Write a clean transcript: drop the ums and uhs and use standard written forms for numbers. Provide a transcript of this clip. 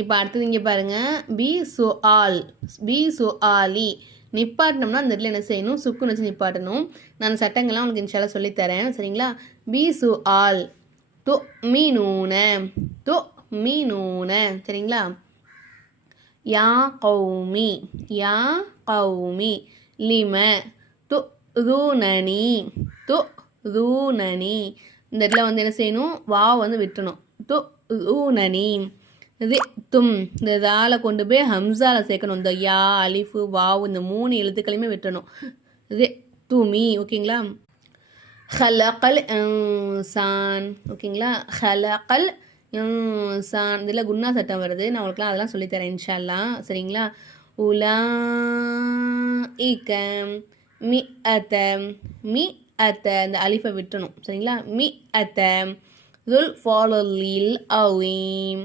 இப்போ அடுத்தது இங்கே பாருங்கள், பி சு ஆலி நிப்பாட்டினோம்னா அந்த இடத்துல என்ன செய்யணும், சுக்குன்னு வச்சு நிப்பாட்டணும். நான் சட்டங்கள்லாம் உனக்கு இன்ஷால்லா சொல்லித்தரேன் சரிங்களா. பி சு ஆல் து மீனூன சரிங்களா. யா கௌமி லிம துனனி இந்த இடத்துல வந்து என்ன செய்யணும், வாவ் வந்து விட்டணும். துனனி இந்த இதால் கொண்டு போய் ஹம்சாவில் சேர்க்கணும். இந்த யா அலிஃபு வாவ் இந்த 3 எழுத்துக்களையுமே விட்டணும். துமி ஓகேங்களா. ஹலகல் இன்சான் ஓகேங்களா. ஹலகல் இன்சான் இதில் குன்னா சட்டம் வருது. நான் உங்களுக்குலாம் அதெல்லாம் சொல்லித்தரேன் இன்ஷா அல்லாஹ் சரிங்களா. உலாஇக மிஅத இந்த அலிஃபை விட்டணும் சரிங்களா. மிஅத ذُلْ فَضْلِ الْعَظِيمِ